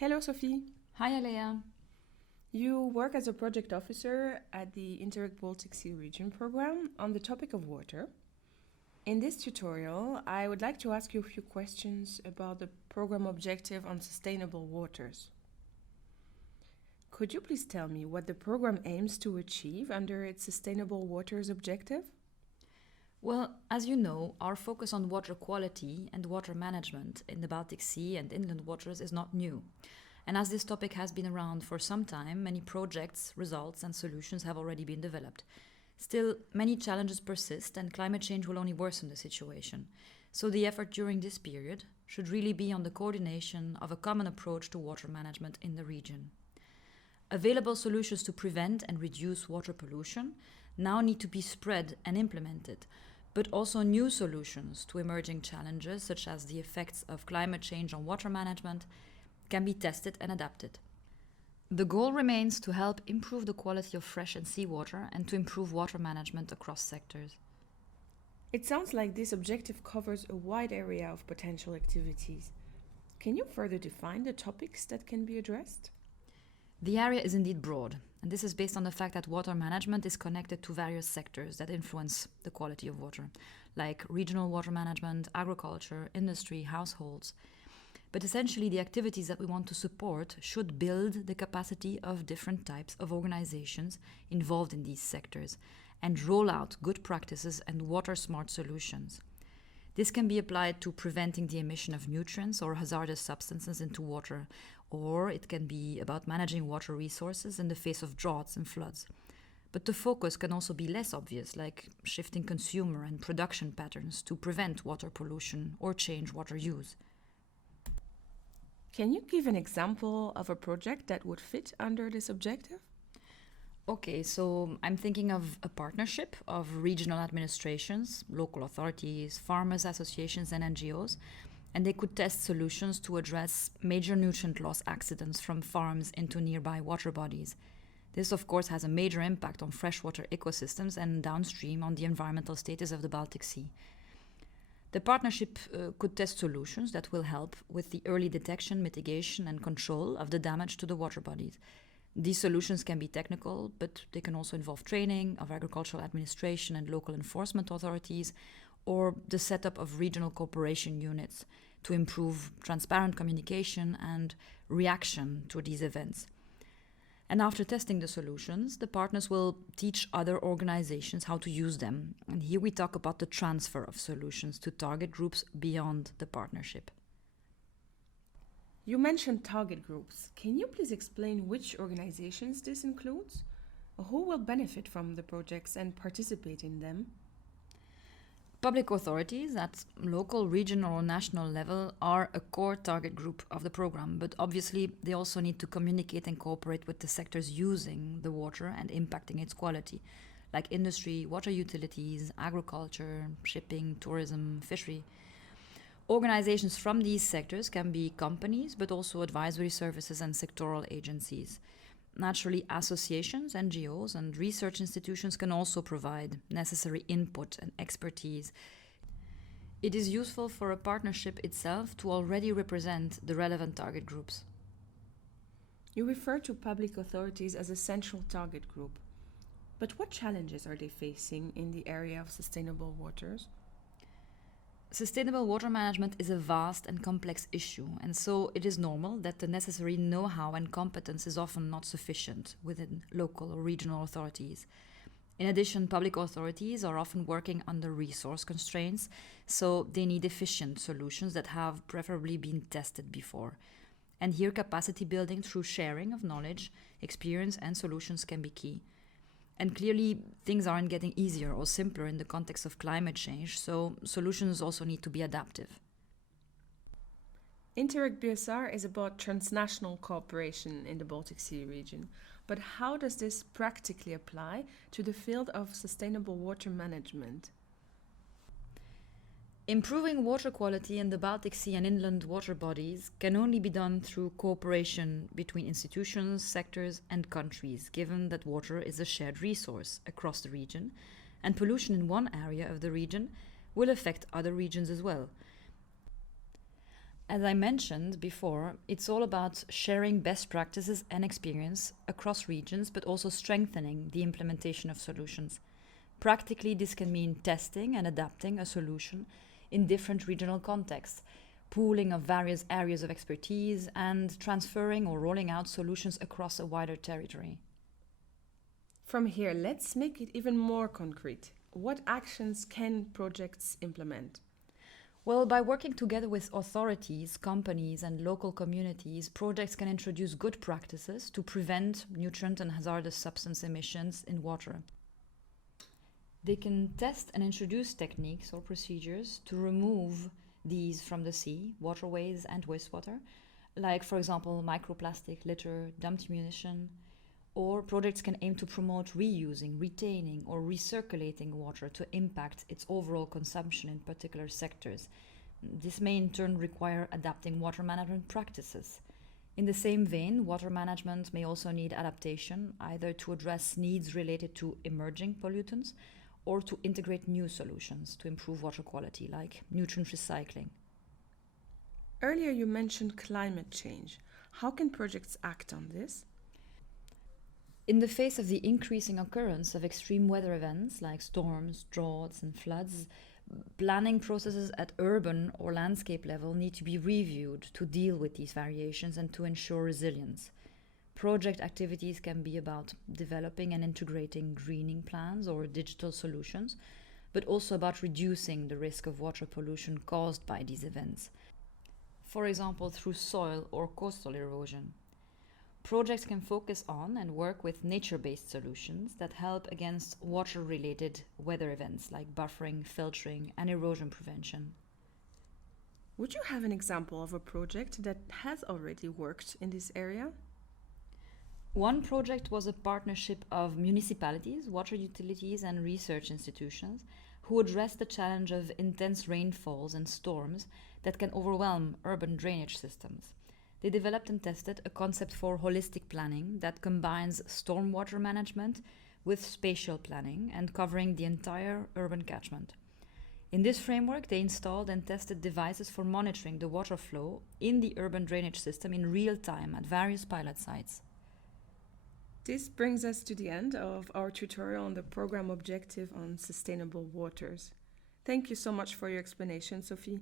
Hello, Sophie. Hi, Elea. You work as a project officer at the Interreg Baltic Sea Region program on the topic of water. In this tutorial, I would like to ask you a few questions about the program objective on sustainable waters. Could you please tell me what the program aims to achieve under its sustainable waters objective? Well, as you know, our focus on water quality and water management in the Baltic Sea and inland waters is not new. And as this topic has been around for some time, many projects, results, and solutions have already been developed. Still, many challenges persist, and climate change will only worsen the situation. So, the effort during this period should really be on the coordination of a common approach to water management in the region. Available solutions to prevent and reduce water pollution now need to be spread and implemented, but also new solutions to emerging challenges, such as the effects of climate change on water management, can be tested and adapted. The goal remains to help improve the quality of fresh and seawater and to improve water management across sectors. It sounds like this objective covers a wide area of potential activities. Can you further define the topics that can be addressed? The area is indeed broad, and this is based on the fact that water management is connected to various sectors that influence the quality of water, like regional water management, agriculture, industry, households. But essentially, the activities that we want to support should build the capacity of different types of organizations involved in these sectors and roll out good practices and water-smart solutions. This can be applied to preventing the emission of nutrients or hazardous substances into water, or it can be about managing water resources in the face of droughts and floods. But the focus can also be less obvious, like shifting consumer and production patterns to prevent water pollution or change water use. Can you give an example of a project that would fit under this objective? Okay, so I'm thinking of a partnership of regional administrations, local authorities, farmers' associations, and NGOs, and they could test solutions to address major nutrient loss accidents from farms into nearby water bodies. This, of course, has a major impact on freshwater ecosystems and downstream on the environmental status of the Baltic Sea. The partnership could test solutions that will help with the early detection, mitigation, and control of the damage to the water bodies. These solutions can be technical, but they can also involve training of agricultural administration and local enforcement authorities, or the setup of regional cooperation units to improve transparent communication and reaction to these events. And after testing the solutions, the partners will teach other organizations how to use them. And here we talk about the transfer of solutions to target groups beyond the partnership. You mentioned target groups. Can you please explain which organizations this includes? Who will benefit from the projects and participate in them? Public authorities at local, regional, or national level are a core target group of the program, but obviously they also need to communicate and cooperate with the sectors using the water and impacting its quality, like industry, water utilities, agriculture, shipping, tourism, fishery. Organizations from these sectors can be companies, but also advisory services and sectoral agencies. Naturally, associations, NGOs, and research institutions can also provide necessary input and expertise. It is useful for a partnership itself to already represent the relevant target groups. You refer to public authorities as a central target group. But what challenges are they facing in the area of sustainable waters? Sustainable water management is a vast and complex issue, and so it is normal that the necessary know-how and competence is often not sufficient within local or regional authorities. In addition, public authorities are often working under resource constraints, so they need efficient solutions that have preferably been tested before. And here, capacity building through sharing of knowledge, experience, and solutions can be key. And clearly, things aren't getting easier or simpler in the context of climate change, so solutions also need to be adaptive. Interreg BSR is about transnational cooperation in the Baltic Sea region, but how does this practically apply to the field of sustainable water management? Improving water quality in the Baltic Sea and inland water bodies can only be done through cooperation between institutions, sectors, and countries, given that water is a shared resource across the region, and pollution in one area of the region will affect other regions as well. As I mentioned before, it's all about sharing best practices and experience across regions, but also strengthening the implementation of solutions. Practically, this can mean testing and adapting a solution in different regional contexts, pooling of various areas of expertise, and transferring or rolling out solutions across a wider territory. From here, let's make it even more concrete. What actions can projects implement? Well, by working together with authorities, companies, and local communities, projects can introduce good practices to prevent nutrient and hazardous substance emissions in water. They can test and introduce techniques or procedures to remove these from the sea, waterways, and wastewater, like, for example, microplastic, litter, dumped munition. Or projects can aim to promote reusing, retaining, or recirculating water to impact its overall consumption in particular sectors. This may in turn require adapting water management practices. In the same vein, water management may also need adaptation, either to address needs related to emerging pollutants or to integrate new solutions to improve water quality, like nutrient recycling. Earlier, you mentioned climate change. How can projects act on this? In the face of the increasing occurrence of extreme weather events like storms, droughts, and floods, planning processes at urban or landscape level need to be reviewed to deal with these variations and to ensure resilience. Project activities can be about developing and integrating greening plans or digital solutions, but also about reducing the risk of water pollution caused by these events, for example, through soil or coastal erosion. Projects can focus on and work with nature-based solutions that help against water-related weather events like buffering, filtering, and erosion prevention. Would you have an example of a project that has already worked in this area? One project was a partnership of municipalities, water utilities, and research institutions who addressed the challenge of intense rainfalls and storms that can overwhelm urban drainage systems. They developed and tested a concept for holistic planning that combines stormwater management with spatial planning and covering the entire urban catchment. In this framework, they installed and tested devices for monitoring the water flow in the urban drainage system in real time at various pilot sites. This brings us to the end of our tutorial on the program objective on sustainable waters. Thank you so much for your explanation, Sophie.